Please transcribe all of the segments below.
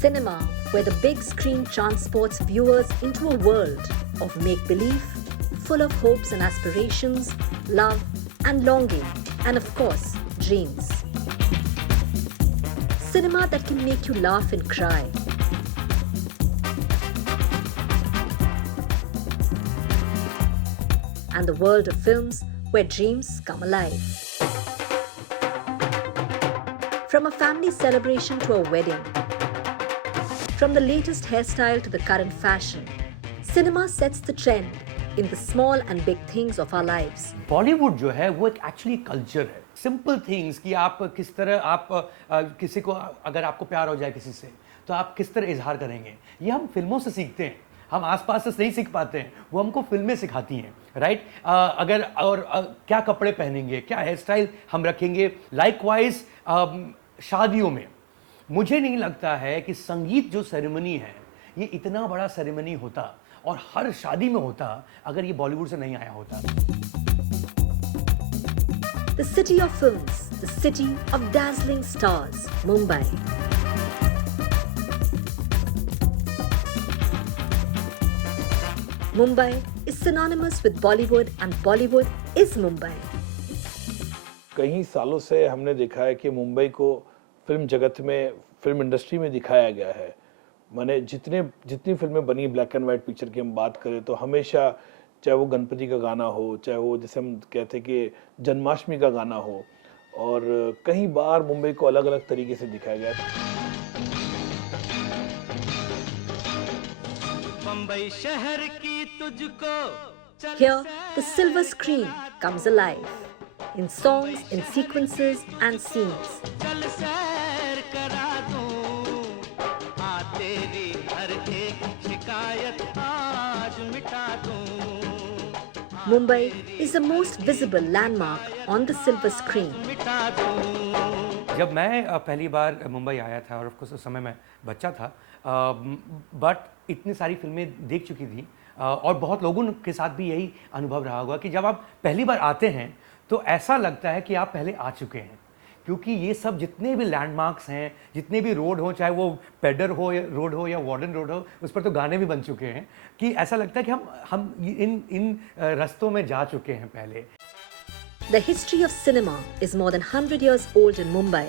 Cinema, where the big screen transports viewers into a world of make-believe, full of hopes and aspirations, love and longing, and of course, dreams. Cinema that can make you laugh and cry. And the world of films where dreams come alive. From a family celebration to a wedding, from the latest hairstyle to the current fashion, cinema sets the trend in the small and big things of our lives. Bollywood जो है वो एक actually culture है. Simple things कि आप किस तरह आप किसी को अगर आपको प्यार हो जाए किसी से तो आप किस तरह इजहार करेंगे, ये हम फिल्मों से सीखते हैं. हम आसपास से नहीं सीख पाते हैं, वो हमको फिल्में सिखाती हैं, राइट. अगर और क्या कपड़े पहनेंगे, क्या हेयर स्टाइल हम रखेंगे. लाइकवाइज शादियों में मुझे नहीं लगता है कि संगीत जो सेरेमनी है ये इतना बड़ा सेरेमनी होता और हर शादी में होता अगर ये बॉलीवुड से नहीं आया होता. The city of films, the city of dazzling stars, Mumbai. Mumbai is synonymous with Bollywood and Bollywood is Mumbai. कई सालों से हमने देखा है कि मुंबई को फिल्म जगत में, फिल्म इंडस्ट्री में दिखाया गया है. माने जितनी फिल्में बनी ब्लैक एंड वाइट पिक्चर की हम बात करें तो हमेशा, चाहे वो गणपति का गाना हो, चाहे वो जैसे हम कहते हैं कि जन्माष्टमी का गाना हो, और कई बार मुंबई को अलग अलग तरीके से दिखाया गया. मुंबई शहर की तुझको Here, the silver screen comes alive in songs, in sequences and scenes. चल सैर करा दूं, आ तेरी हर एक शिकायत आज मिटा दूं. Mumbai is the most visible landmark on the silver screen. मिटा दूं. जब मैं पहली बार मुंबई आया था और ऑफकोर्स उस समय मैं बच्चा था, बट इतनी सारी फिल्में देख चुकी थी और बहुत लोगों के साथ भी यही अनुभव रहा होगा कि जब आप पहली बार आते हैं तो ऐसा लगता है कि आप पहले आ चुके हैं, क्योंकि ये सब जितने भी लैंडमार्क्स हैं, जितने भी रोड हो, चाहे वो पेडर हो या रोड हो या वार्डन रोड हो, उस पर तो गाने भी बन चुके हैं कि ऐसा लगता है कि हम इन रास्तों में जा चुके हैं पहले. The history of cinema is more than 100 years old in Mumbai.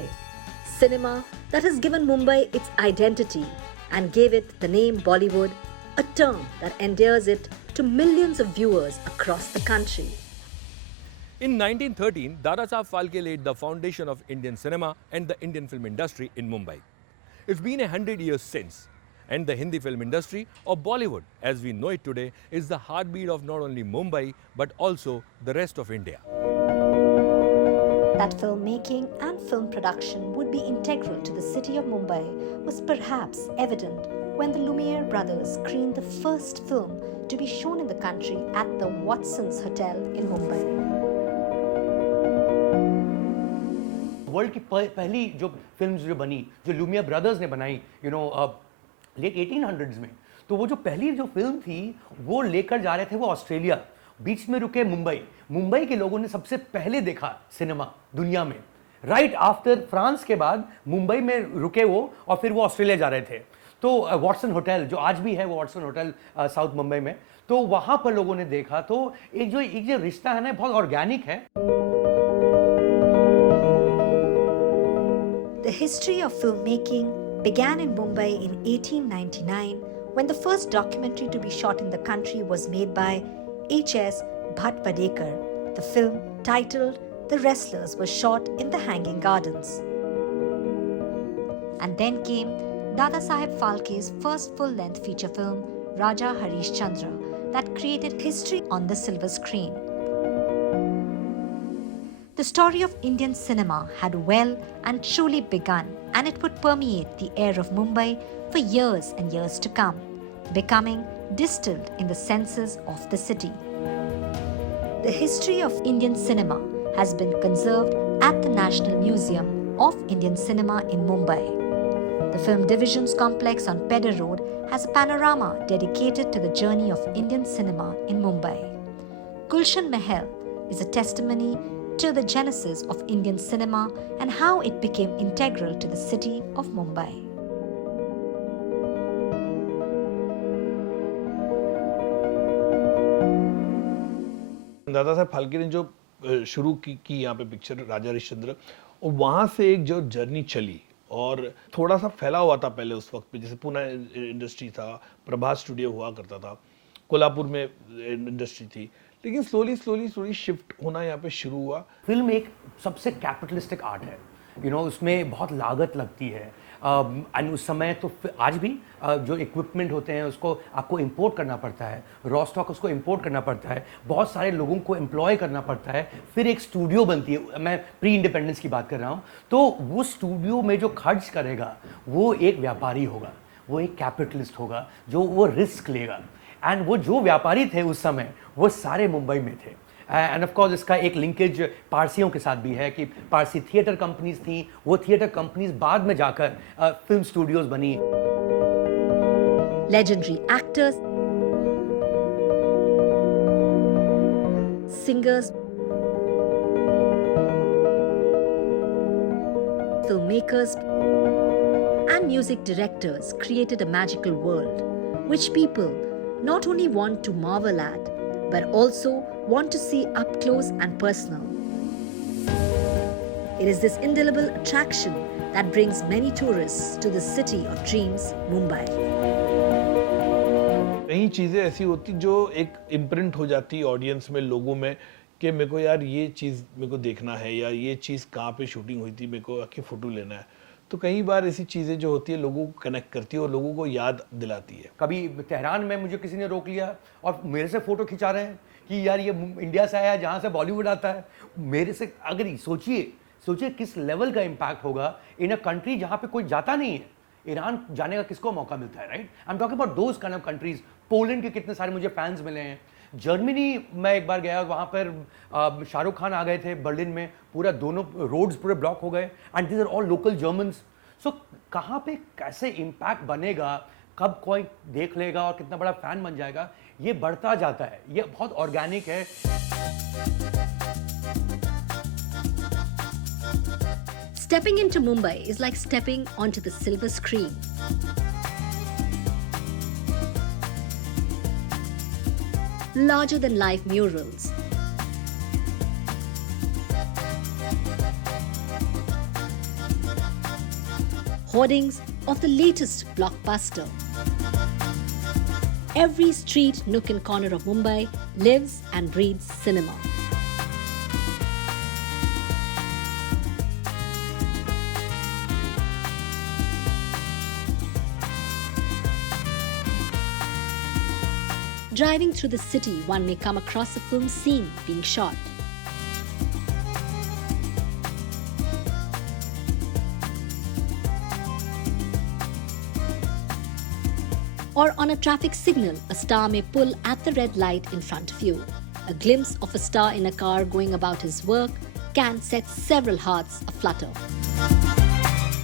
Cinema that has given Mumbai its identity and gave it the name Bollywood, a term that endears it to millions of viewers across the country. In 1913, Dadasaheb Phalke laid the foundation of Indian cinema and the Indian film industry in Mumbai. It's been 100 years since, and the Hindi film industry, or Bollywood as we know it today, is the heartbeat of not only Mumbai but also the rest of India. That filmmaking and film production would be integral to the city of Mumbai was perhaps evident when the Lumiere brothers screened the first film to be shown in the country at the Watsons Hotel in Mumbai. World की पहली जो films जो बनी, जो Lumière brothers ने बनाई, late 1800s में, तो वो जो पहली जो फिल्म थी वो लेकर जा रहे थे वो ऑस्ट्रेलिया. बीच में रुके मुंबई के लोगों ने सबसे पहले देखा सिनेमा दुनिया में. राइट आफ्टर फ्रांस के बाद मुंबई में रुके वो, और फिर वो ऑस्ट्रेलिया जा रहे थे. तो वॉटसन होटल जो आज भी है, वो वॉटसन होटल साउथ मुंबई में, तो वहाँ पर लोगों ने देखा. तो एक जो रिश्ता है ना, बहुत ऑर्गेनिक है. The history of filmmaking began in Mumbai in 1899 when the first documentary to be shot in the country was made by H.S. Bhatt Padekar. The film, titled The Wrestlers, was shot in the Hanging Gardens. And then came Dadasaheb Phalke's first full-length feature film, Raja Harish Chandra, that created history on the silver screen. The story of Indian cinema had well and truly begun, and it would permeate the air of Mumbai for years and years to come, becoming distilled in the senses of the city. The history of Indian cinema has been conserved at the National Museum of Indian Cinema in Mumbai. The Film Divisions complex on Pedder Road has a panorama dedicated to the journey of Indian cinema in Mumbai. Gulshan Mahal is a testimony to the genesis of Indian cinema and how it became integral to the city of Mumbai. Dada Saheb Phalke ने जो शुरू की यहाँ पे picture राजा हरिश्चंद्र, और वहाँ से एक जो जर्नी चली और थोड़ा सा फैला हुआ था पहले उस वक्त पे, जैसे पुणे इंडस्ट्री था, प्रभास स्टूडियो हुआ करता था, कोल्हापुर में इंडस्ट्री थी, लेकिन स्लोली शिफ्ट होना यहाँ पे शुरू हुआ। फिल्म एक सबसे कैपिटलिस्टिक आर्ट है, उसमें बहुत लागत लगती है। एंड उस समय तो आज भी जो इक्विपमेंट होते हैं उसको आपको इंपोर्ट करना पड़ता है, रॉ स्टॉक उसको इंपोर्ट करना पड़ता है, बहुत सारे लोगों को एम्प्लॉय करना पड़ता है, फिर एक स्टूडियो बनती है। मैं प्री इंडिपेंडेंस की बात कर रहा हूँ। तो वो स्टूडियो में जो खर्च करेगा वो एक व्यापारी होगा, वो एक कैपिटलिस्ट होगा, जो वो रिस्क लेगा। एंड वो जो व्यापारी थे उस समय वो सारे मुंबई में थे। एंड ऑफ कोर्स इसका एक लिंकेज पारसियों के साथ भी है कि पारसी थिएटर कंपनीज थी, वो थिएटर कंपनीज बाद में जाकर फिल्म स्टूडियोज बनी। Legendary actors, singers, filmmakers, and music directors created a magical world which people not only want to marvel at but also want to see up close and personal. It is this indelible attraction that brings many tourists to the city of dreams, Mumbai. कई चीज़ें ऐसी होती जो एक imprint हो जाती audience में, लोगों में, कि मेरे को यार ये चीज़ मेरे को देखना है, या ये चीज़ कहाँ पे शूटिंग हुई थी, मेरे को आके फ़ोटो लेना है। तो कई बार ऐसी चीज़ें जो होती है लोगों को कनेक्ट करती है और लोगों को याद दिलाती है। कभी तेहरान में मुझे किसी ने रोक लिया और मेरे से फ़ोटो खिंचा रहे हैं कि यार ये इंडिया से आया है जहाँ से बॉलीवुड आता है। मेरे से अगर सोचिए किस लेवल का इम्पैक्ट होगा इन अ कंट्री जहाँ पे कोई जाता नहीं है। ईरान जाने का किसको मौका मिलता है, right? I am talking about those kind of countries. Poland के कितने सारे मुझे फैंस मिले हैं। जर्मनी मैं एक बार गया, वहाँ पर शाहरुख खान आ गए थे बर्लिन में, पूरा दोनों रोड्स पूरे ब्लॉक हो गए and these are all local Germans. So कहाँ पे कैसे इम्पैक्ट बनेगा, कब कोई देख लेगा और कितना बड़ा फैन बन जाएगा, ये बढ़ता जाता है, ये बहुत ऑर्गेनिक है। Stepping into Mumbai is like stepping onto the silver screen. Larger than life murals, hoardings of the latest blockbuster. Every street, nook and corner of Mumbai lives and breathes cinema. Driving through the city, one may come across a film scene being shot. Or on a traffic signal, a star may pull at the red light in front of you. A glimpse of a star in a car going about his work can set several hearts aflutter.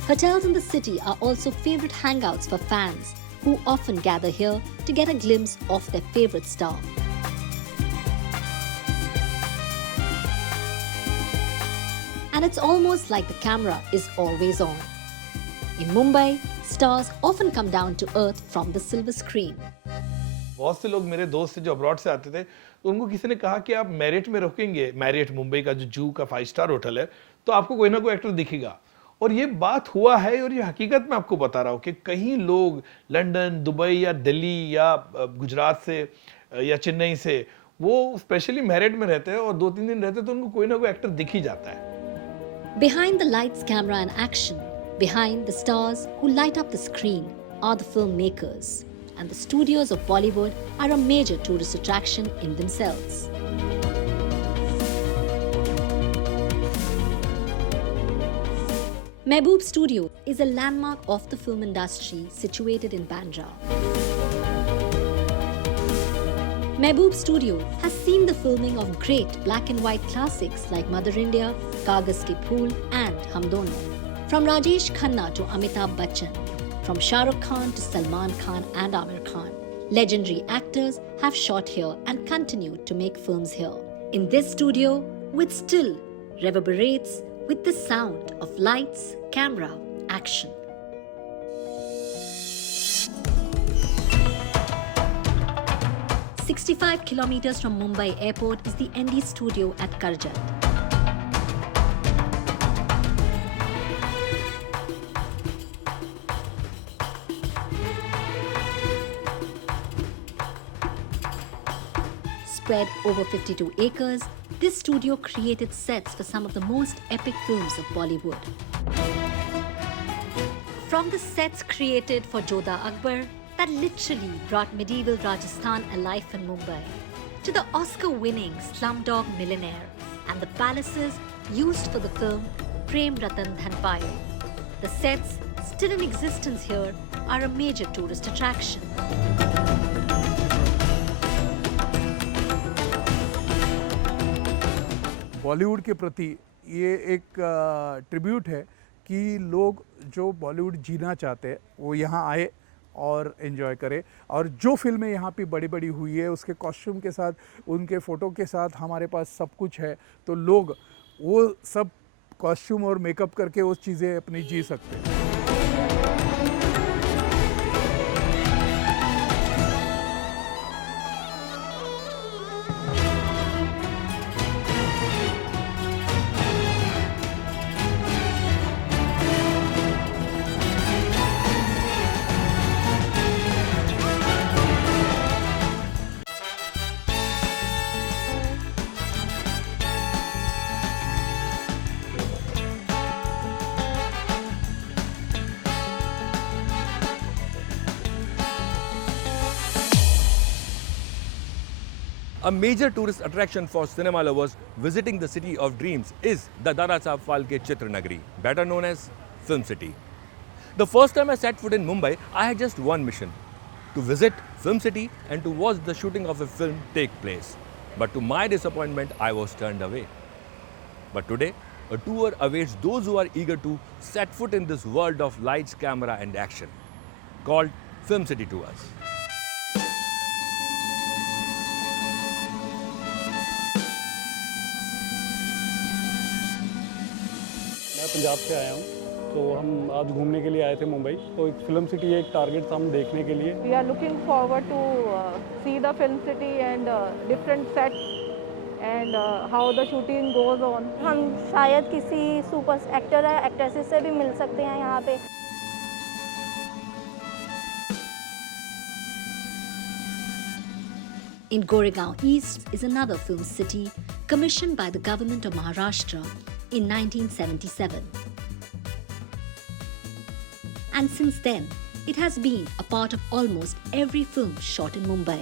Hotels in the city are also favorite hangouts for fans who often gather here to get a glimpse of their favorite star. And it's almost like the camera is always on. In Mumbai, stars often come down to earth from the silver screen. बहुत से लोग मेरे दोस्त थे जो abroad से आते थे, तो उनको किसी ने कहा कि आप मैरियट में रुकेंगे, मैरियट मुंबई का जो जू का 5 स्टार होटल है, तो आपको कोई ना कोई एक्टर दिखेगा। और ये बात हुआ है और ये हकीकत मैं आपको बता रहा हूँ कि कहीं लोग लंदन, दुबई या दिल्ली या गुजरात से या चेन्नई से वो स्पेशली मैरियट में रहते हैं और 2-3 दिन रहते हैं, तो उनको कोई ना कोई एक्टर दिख ही जाता है। Behind the lights, camera and action, behind the stars who light up the screen are the filmmakers. And the studios of Bollywood are a major tourist attraction in themselves. Mehboob Studio is a landmark of the film industry situated in Bandra. Mehboob Studio has seen the filming of great black and white classics like Mother India, Kaagaz Ki Phool and Hum Dono. From Rajesh Khanna to Amitabh Bachchan, from Shah Rukh Khan to Salman Khan and Amir Khan, legendary actors have shot here and continue to make films here. In this studio, which still reverberates with the sound of lights, camera, action. 65 kilometers from Mumbai airport is the ND studio at Karjat. Spread over 52 acres, this studio created sets for some of the most epic films of Bollywood. From the sets created for Jodha Akbar that literally brought medieval Rajasthan alive in Mumbai, to the Oscar-winning Slumdog Millionaire and the palaces used for the film Prem Ratan Dhan Payo. The sets still in existence here are a major tourist attraction. Bollywood के प्रति ये एक tribute है कि लोग जो बॉलीवुड जीना चाहते हैं वो यहाँ आए और एंजॉय करें, और जो फिल्में यहाँ पे बड़ी बड़ी हुई है उसके कॉस्ट्यूम के साथ, उनके फ़ोटो के साथ हमारे पास सब कुछ है, तो लोग वो सब कॉस्ट्यूम और मेकअप करके वो चीज़ें अपनी जी सकते हैं। A major tourist attraction for cinema lovers visiting the city of dreams is the Dada Saheb Phalke Chitra Nagari, better known as Film City. The first time I set foot in Mumbai, I had just one mission: to visit Film City and to watch the shooting of a film take place. But to my disappointment, I was turned away. But today, a tour awaits those who are eager to set foot in this world of lights, camera and action, called Film City Tours. मैं पंजाब से आया हूँ, तो हम आज घूमने के लिए आए थे मुंबई, तो एक फिल्म सिटी एक टारगेट था हम देखने के लिए। We are looking forward to see the film city and different sets and how the shooting goes on. हम शायद किसी सुपर एक्टर या एक्ट्रेसेस से भी मिल सकते हैं यहाँ पे। In Goregaon East is another film city commissioned by the government of Maharashtra in 1977. And since then, it has been a part of almost every film shot in Mumbai.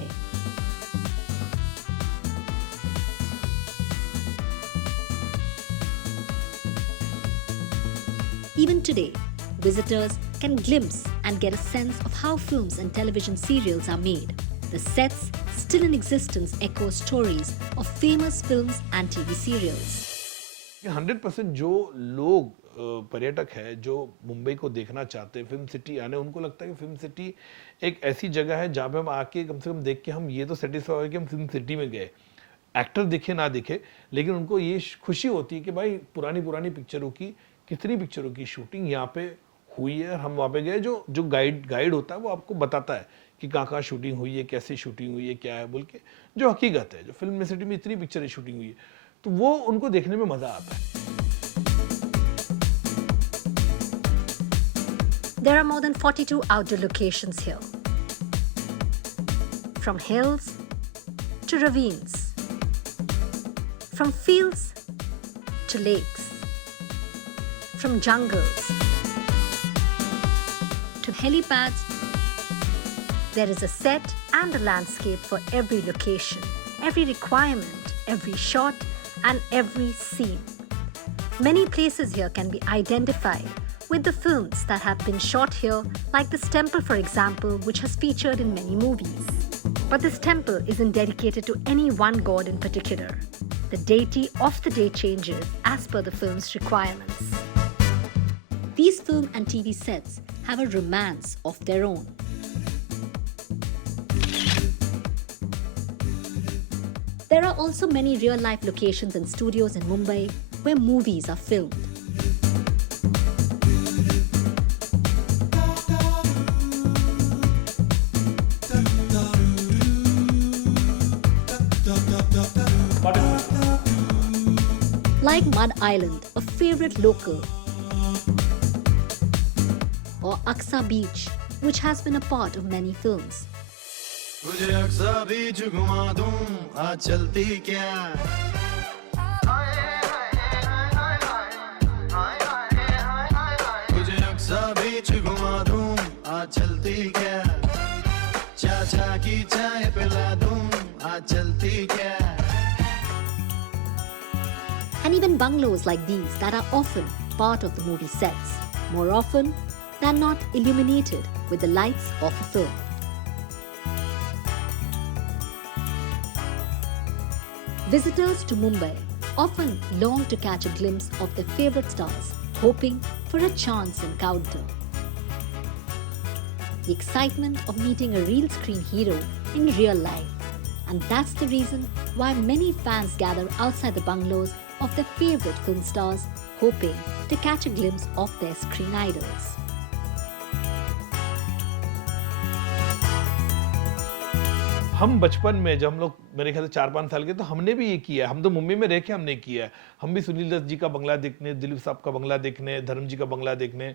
Even today, visitors can glimpse and get a sense of how films and television serials are made. The sets still in existence echo stories of famous films and TV serials. 100% जो लोग पर्यटक है जो मुंबई को देखना चाहते हैं, film city आने, उनको लगता है कि फिल्म सिटी एक ऐसी जगह है जहाँ पे हम आके कम से कम देख के हम ये तो सेटिस्फाई हो कि हम फिल्म सिटी में गए। एक्टर दिखे ना दिखे, लेकिन उनको ये खुशी होती है कि भाई पुरानी पिक्चरों की, कितनी पिक्चरों की शूटिंग यहाँ पे हुई है, हम वहाँ पे गए। जो गाइड होता है वो आपको बताता है कि कहाँ शूटिंग हुई है, कैसे शूटिंग हुई है, क्या है बोल के, जो हकीकत है। जो फिल्म सिटी में इतनी पिक्चरें शूटिंग हुई है, तो वो उनको देखने में मजा आता है। There are more than 42 outdoor locations here. From hills to ravines, from fields to lakes, from jungles to helipads, there is a set and a landscape for every location, every requirement, every shot and every scene. Many places here can be identified with the films that have been shot here, like this temple, for example, which has featured in many movies. But this temple isn't dedicated to any one god in particular. The deity of the day changes as per the film's requirements. These film and TV sets have a romance of their own. There are also many real-life locations and studios in Mumbai where movies are filmed. like Mud Island, a favorite local, or Aksa Beach, which has been a part of many films. तुझे अक्सा बीच घुमा दूं आज चलती क्या तुझे अक्सा बीच घुमा दूं आज चलती क्या चाचा की चाय पिला दूं आज चलती क्या And even bungalows like these that are often part of the movie sets, more often than not illuminated with the lights of a film. Visitors to Mumbai often long to catch a glimpse of their favorite stars, hoping for a chance encounter. The excitement of meeting a real screen hero in real life. And that's the reason why many fans gather outside the bungalows of their favorite film stars, hoping to catch a glimpse of their screen idols. हम बचपन में जब हम लोग मेरे ख्याल से 4-5 साल के तो हमने भी ये किया है। हम तो मुंबई में रह के हमने किया है। हम भी सुनील दत्त जी का बंगला देखने, दिलीप साहब का बंगला देखने, धर्म जी का बंगला देखने,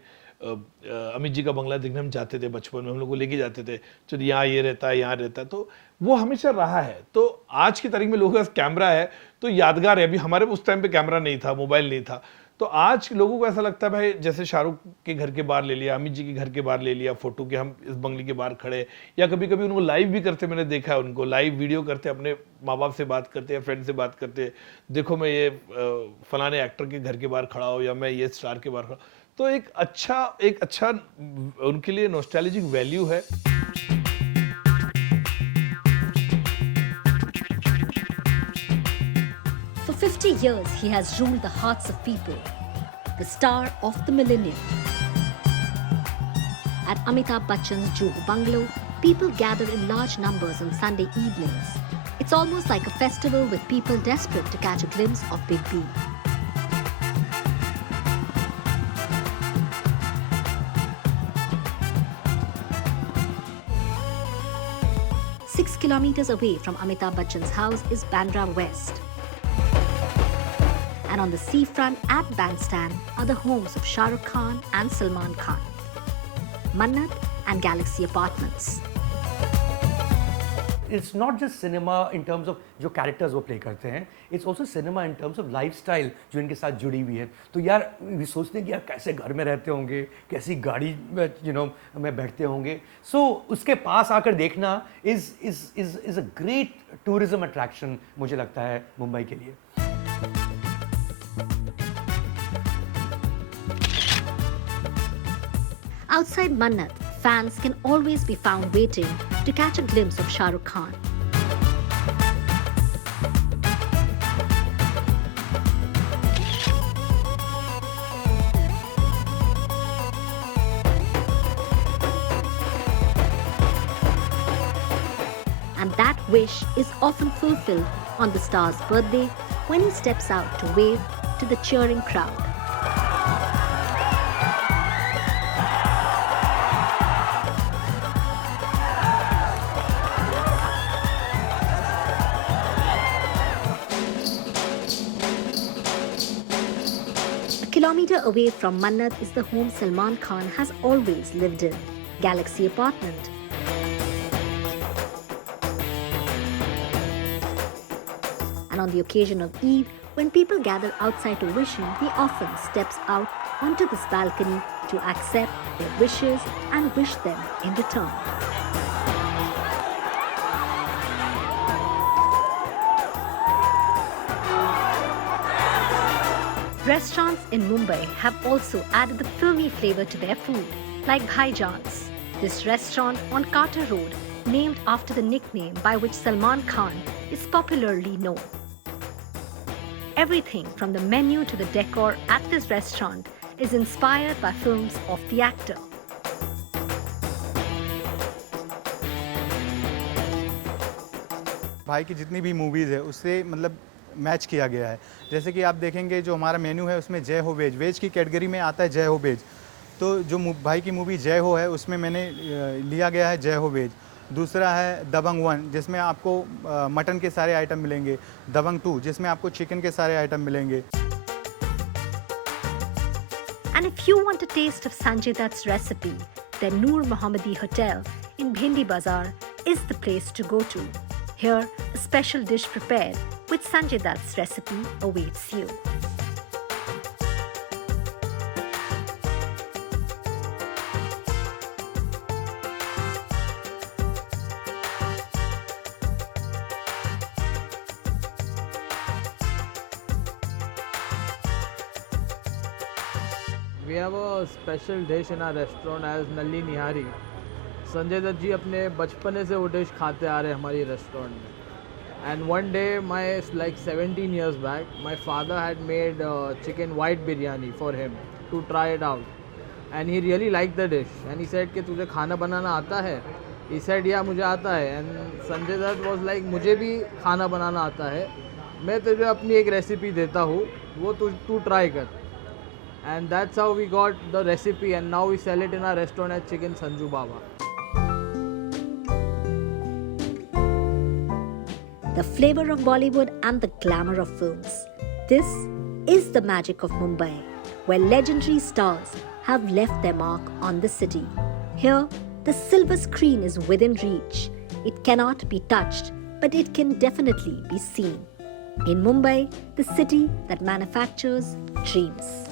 अमित जी का बंगला देखने हम जाते थे बचपन में। हम लोग को लेके जाते थे, चलो यहाँ ये रहता है, यहाँ रहता है, तो वो हमेशा रहा है। तो आज की तारीख में लोगों के पास कैमरा है तो यादगार है। अभी हमारे उस टाइम पे कैमरा नहीं था, मोबाइल नहीं था, तो आज लोगों को ऐसा लगता है भाई जैसे शाहरुख के घर के बाहर ले लिया, अमित जी के घर के बाहर ले लिया फोटो कि हम इस बंगले के बाहर खड़े, या कभी कभी उनको लाइव भी करते, मैंने देखा है उनको लाइव वीडियो करते, अपने माँ बाप से बात करते या फ्रेंड से बात करते, देखो मैं ये फलाने एक्टर के घर के बाहर खड़ा हूँ या मैं ये स्टार के बाहर खड़ा। तो एक अच्छा उनके लिए नॉस्टैल्जिक वैल्यू है। For 50 years, he has ruled the hearts of people, the star of the millennium. At Amitabh Bachchan's Juhu Bungalow, people gather in large numbers on Sunday evenings. It's almost like a festival with people desperate to catch a glimpse of Big B. Six kilometers away from Amitabh Bachchan's house is Bandra West. And on the seafront at Bandstand are the homes of Shah Rukh Khan and Salman Khan, Mannat and Galaxy Apartments. It's not just cinema in terms of जो characters वो play करते हैं, it's also cinema in terms of lifestyle जो इनके साथ जुड़ी हुई है। तो यार we सोचते हैं कि यार कैसे घर में रहते होंगे, कैसी गाड़ी में में बैठते होंगे। So उसके पास आकर देखना is a great tourism attraction मुझे लगता है मुंबई के लिए। Outside Mannat, fans can always be found waiting to catch a glimpse of Shah Rukh Khan. And that wish is often fulfilled on the star's birthday when he steps out to wave to the cheering crowd. A kilometer away from Mannat is the home Salman Khan has always lived in, Galaxy Apartment. And on the occasion of Eid, when people gather outside to wish him, he often steps out onto this balcony to accept their wishes and wish them in return. Restaurants in Mumbai have also added the filmy flavor to their food, like Bhaijaan's. This restaurant on Carter Road, named after the nickname by which Salman Khan is popularly known. Everything from the menu to the decor at this restaurant is inspired by films of the actor. भाई की जितनी भी movies है उससे मतलब match किया गया है। जैसे कि आप देखेंगे जो हमारा मेन्यू है उसमें जय हो वेज, वेज की कैटेगरी में आता है जय हो वेज। तो जो भाई की मूवी जय हो है उसमें मैंने लिया गया है जय हो वेज। दूसरा है दबंग 1 जिसमें आपको मटन के सारे आइटम मिलेंगे, दबंग 2 जिसमें आपको चिकन के सारे आइटम मिलेंगे। And if you want a taste of Sanjay Dutt's recipe, then Noor Mohammadi Hotel in Bhindi Bazaar is the place to go to. Here, a special dish prepared with Sanjay Dutt's recipe awaits you. We have a special dish in our restaurant as Nalli Nihari. Sanjay Dutt जी अपने बचपने से वो dish खाते आ रहे हैं हमारी restaurant में. And one day, like 17 years back, my father had made chicken white biryani for him to try it out. And he really liked the dish. And he said कि तुझे खाना बनाना आता है? He said yeah मुझे आता है. And Sanjay Dutt was like मुझे भी खाना बनाना आता है. मैं तुझे अपनी एक रेसिपी देता हूँ, वो तू ट्राई कर. And that's how we got the recipe, and now we sell it in our restaurant at Chicken Sanju Baba. The flavor of Bollywood and the glamour of films. This is the magic of Mumbai, where legendary stars have left their mark on the city. Here, the silver screen is within reach. It cannot be touched, but it can definitely be seen. In Mumbai, the city that manufactures dreams.